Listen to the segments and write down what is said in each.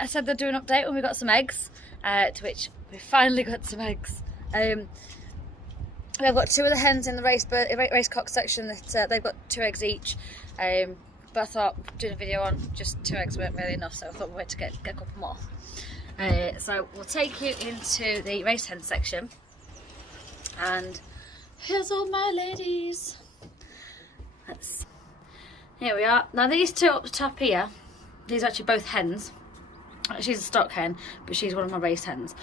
I said they'd do an update when we got some eggs, to which we finally got some eggs. We've got two of the hens in the race cock section that they've got 2 eggs each, but I thought doing a video on just 2 eggs weren't really enough, so I thought we'd wait to get a couple more. So we'll take you into the race hen section, and here's all my ladies. Here we are. Now these two up the top here, these are actually both hens. She's a stock hen, but she's one of my race hens.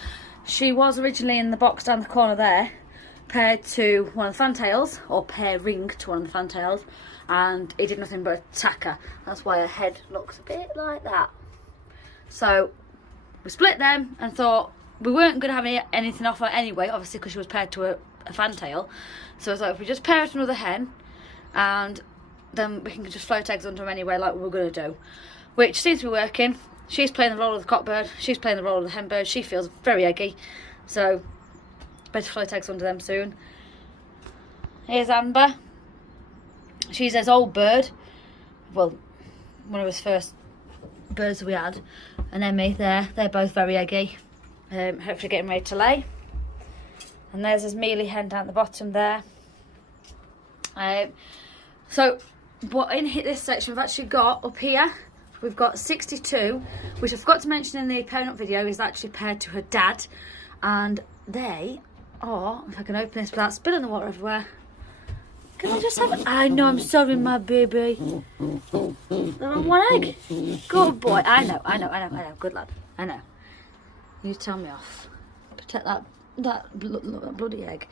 She was originally in the box down the corner there, paired to one of the fantails, or pairing to one of the fantails, and it did nothing but attack her. That's why her head looks a bit like that. So we split them and thought we weren't going to have anything off her anyway, obviously because she was paired to a fantail. So I thought if we just pair her to another hen, and then we can just float eggs under them anyway, like we were going to do, which seems to be working. She's playing the role of the cockbird, she's playing the role of the hen bird. She feels very eggy, so better float eggs under them soon. Here's Amber. She's his old bird, well, one of his first birds we had, and Emmy there. They're both very eggy, hopefully getting ready to lay. And there's his mealy hen down at the bottom there. So what in this section we've actually got up here, we've got 62, which I forgot to mention in the pairing up video, is actually paired to her dad, and they are, if I can open this without spilling the water everywhere. Can I just have it? I know, I'm sorry, my baby. They're on one egg. Good boy. I know. Good lad. I know. You tell me off. Protect that bloody egg.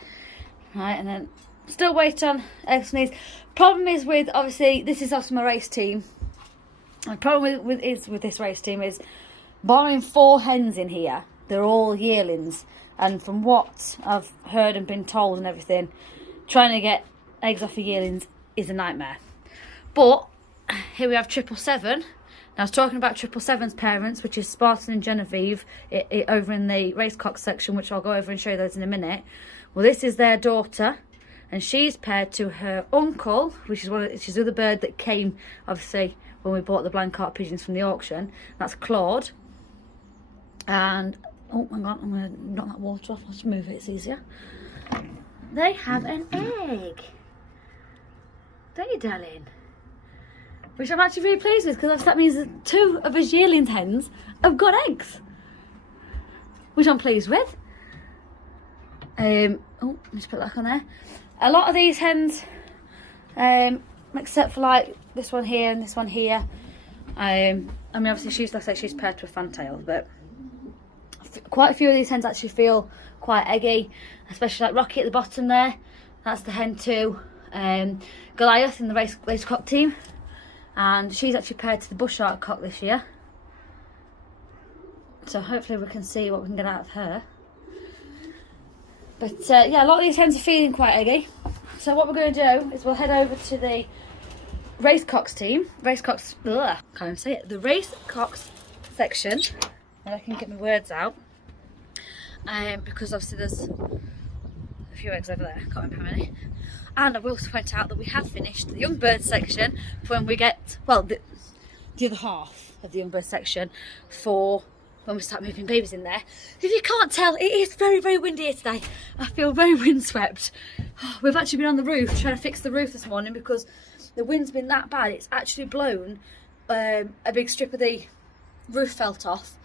Right, and then still wait on eggs and these. Problem is with, obviously, this is also my race team. The problem with this race team is, barring 4 hens in here, they're all yearlings. And from what I've heard and been told and everything, trying to get eggs off of yearlings is a nightmare. But here we have 777. Now I was talking about 777's parents, which is Spartan and Genevieve, over in the racecock section, which I'll go over and show you those in a minute. Well, this is their daughter, and she's paired to her uncle, which is she's the other bird that came, obviously, when we bought the Blanchard pigeons from the auction. That's Claude. And, oh, hang on, I'm going to knock that water off. I'll just move it, it's easier. They have an egg. Don't you, darling? Which I'm actually really pleased with, because that means that 2 of his yearling hens have got eggs. Which I'm pleased with. Oh, let me just put that back on there. A lot of these hens, except for like this one here and this one here, I mean obviously she's, like I say, she's paired to a fantail, but quite a few of these hens actually feel quite eggy, especially like Rocky at the bottom there. That's the hen too. Goliath in the race cock team, and she's actually paired to the Bushart cock this year, so hopefully we can see what we can get out of her. But yeah, a lot of these hens are feeling quite eggy. So what we're going to do is we'll head over to the racecocks team. Can't even say it. The racecocks section. And I can get my words out. Because obviously there's a few eggs over there. Can't remember how many. And I will also point out that we have finished the young bird section for when we get, well, the other half of the young bird section for when we start moving babies in there. If you can't tell, it is very, very windy here today. I feel very windswept. We've actually been on the roof trying to fix the roof this morning because the wind's been that bad. It's actually blown a big strip of the roof felt off.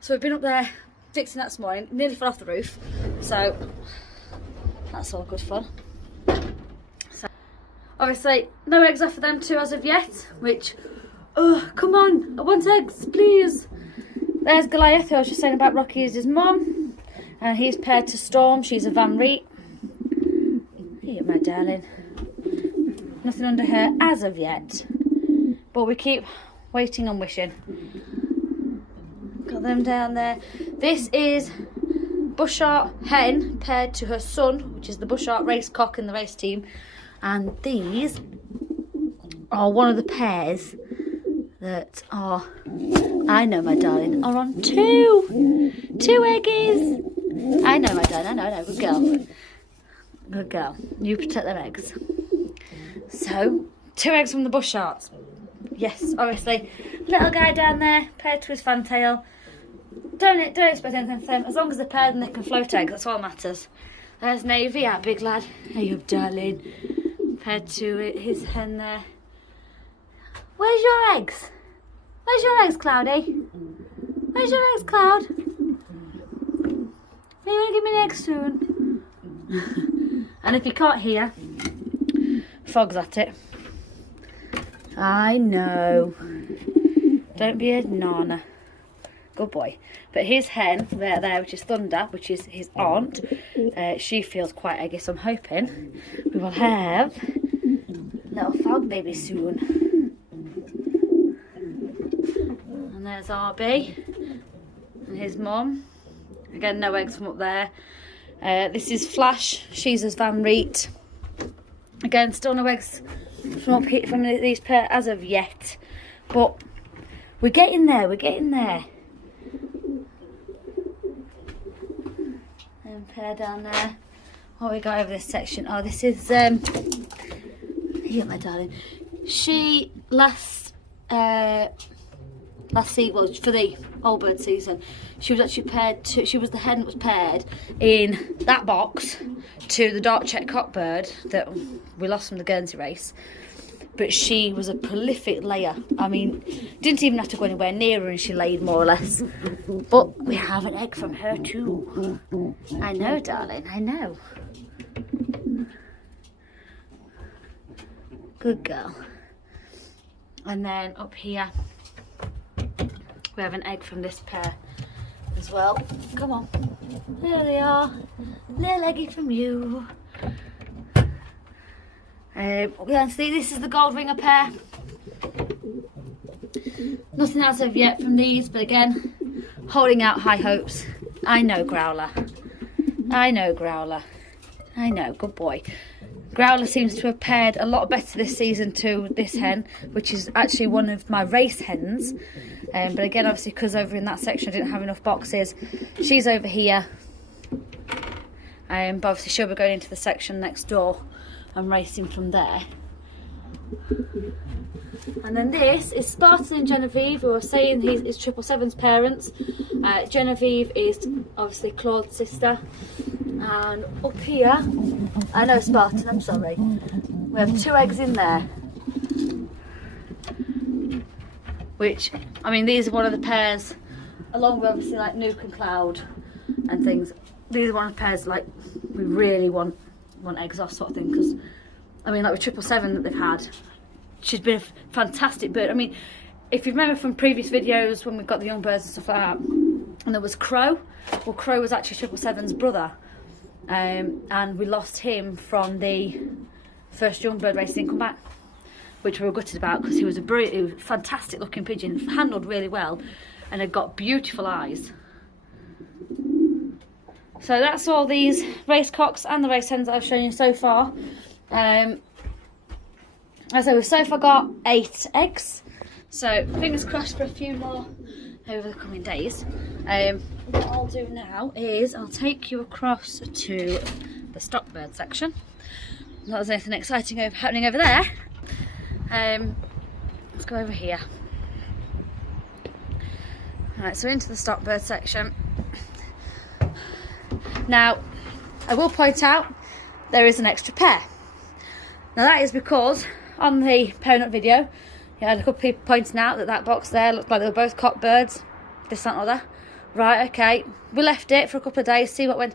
So we've been up there fixing that this morning. Nearly fell off the roof. So that's all good fun. So, obviously, no eggs off for them too as of yet, which, oh, come on, I want eggs, please. There's Goliath, who I was just saying about. Rocky is his mum, and he's paired to Storm. She's a Van Reet. Here, my darling. Nothing under her as of yet, but we keep waiting and wishing. Got them down there. This is Bushart hen paired to her son, which is the Bushart race cock in the race team, and these are one of the pairs that are I know, my darling, are on 2 eggies. I know, my darling, I know, good girl. Good girl. You protect their eggs. So, 2 eggs from the bush sharks. Yes, obviously. Little guy down there, paired to his fantail. Don't expect anything from them. As long as they're paired and they can float eggs, that's all that matters. There's Navy, our big lad. Hey, you darling. Paired to his hen there. Where's your eggs? Where's your eggs, Cloudy? Where's your eggs, Cloud? Are you going to give me an egg soon? And if you can't hear, Fog's at it. I know. Don't be a nana. Good boy. But his hen, there, which is Thunder, which is his aunt, she feels quite eggy, so I'm hoping we will have little Fog baby soon. And there's RB and his mum. Again, no eggs from up there. This is Flash. She's as Van Reet. Again, still no eggs from up here, from these pair as of yet. But we're getting there. We're getting there. And pair down there. What we got over this section? Oh, this is here, my darling. She last season, well, for the old bird season, she was actually paired to, the hen that was paired in that box to the dark check cockbird that we lost from the Guernsey race. But she was a prolific layer. I mean, didn't even have to go anywhere near her and she laid more or less. But we have an egg from her too. I know, darling, I know. Good girl. And then up here, we have an egg from this pair as well. Come on. There they are. Little eggy from you. See, this is the gold ringer pair. Nothing as of yet from these, but again, holding out high hopes. I know, Growler. I know, Growler. I know, good boy. Growler seems to have paired a lot better this season to this hen, which is actually one of my race hens. But again, obviously, because over in that section I didn't have enough boxes, she's over here. But obviously she'll be going into the section next door and racing from there. And then this is Spartan and Genevieve, who are saying he's 777's parents. Genevieve is obviously Claude's sister. And up here, I know Spartan, I'm sorry. We have 2 eggs in there. Which, I mean, these are one of the pairs, along with obviously like Nuke and Cloud and things. These are one of the pairs like we really want eggs off, sort of thing. Because, I mean, like with 777 that they've had, she's been a fantastic bird. I mean, if you remember from previous videos when we got the young birds and stuff like that, and there was Crow. Well, Crow was actually 777's brother. And we lost him from the first young bird race, didn't come back, which we were gutted about because he was a fantastic looking pigeon, handled really well and had got beautiful eyes. So that's all these race cocks and the race hens that I've shown you so far. As I say, we've so far got 8 eggs, so fingers crossed for a few more over the coming days. What I'll do now is I'll take you across to the stock bird section. Not there's anything exciting happening over there. Let's go over here. Right, so into the stock bird section. Now, I will point out there is an extra pair. Now that is because on the parent video, you had a couple of people pointing out that box there looked like they were both cock birds, this, that and other. Right, okay, we left it for a couple of days, see what went.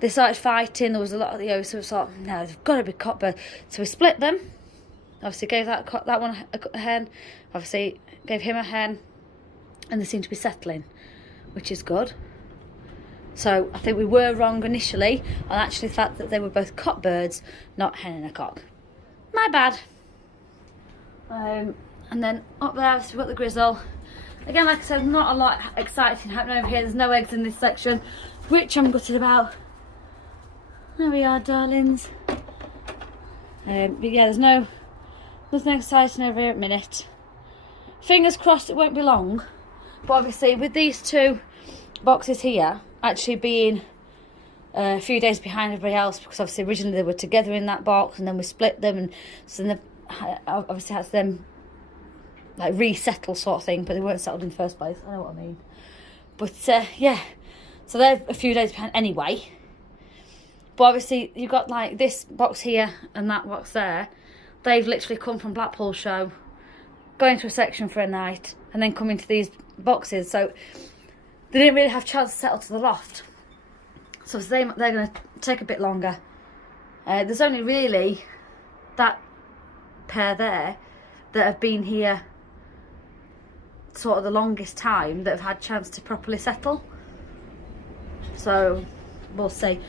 They started fighting, there was a lot of, so we thought, no, they've got to be cock birds. So we split them, obviously gave that one a hen, obviously gave him a hen, and they seem to be settling, which is good. So I think we were wrong initially on actually the fact that they were both cock birds, not hen and a cock. My bad. And then up there, so we've got the grizzle. Again, like I said, not a lot exciting happening over here. There's no eggs in this section, which I'm gutted about. There we are, darlings. But yeah, there's nothing exciting over here at the minute. Fingers crossed it won't be long But obviously with these 2 boxes here actually being a few days behind everybody else, because obviously originally they were together in that box and then we split them, and so then obviously had to then like resettle sort of thing, but they weren't settled in the first place. I know what I mean. But yeah, so they're a few days behind anyway. But obviously you've got like this box here and that box there. They've literally come from Blackpool show, going to a section for a night, and then come into these boxes. So they didn't really have a chance to settle to the loft. So they're going to take a bit longer. There's only really that pair there that have been here sort of the longest time, that have had a chance to properly settle. So we'll see.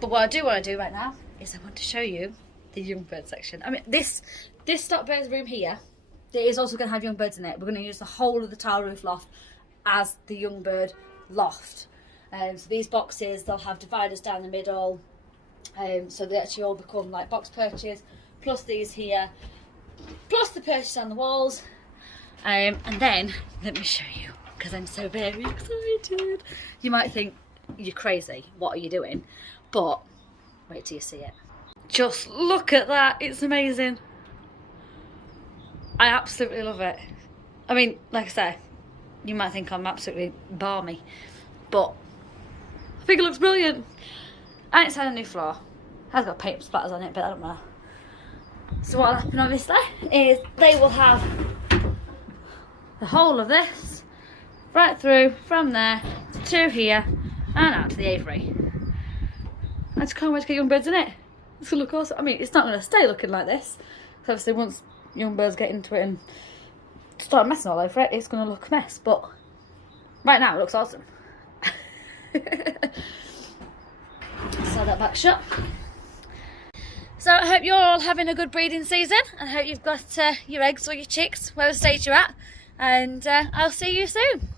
But what I do want to do right now is I want to show you the young bird section. I mean, this stock birds room here, it is also going to have young birds in it. We're going to use the whole of the tile roof loft as the young bird loft. So these boxes, they'll have dividers down the middle, so they actually all become like box perches, plus these here, plus the perches on the walls. And then let me show you, because I'm so very excited. You might think you're crazy, what are you doing? But wait till you see it. Just look at that, it's amazing. I absolutely love it. I mean, like I say, you might think I'm absolutely balmy, but I think it looks brilliant. And it's had a new floor. It has got paint splatters on it, but I don't know. So what'll happen obviously is they will have the whole of this right through from there to here and out to the aviary. I just can't wait to get young birds in it. It's gonna look awesome. I mean, it's not gonna stay looking like this, because obviously once young birds get into it and start messing all over it, it's gonna look a mess. But right now it looks awesome. Slide that back shut. So I hope you're all having a good breeding season, and I hope you've got your eggs or your chicks, whatever stage you're at, and I'll see you soon.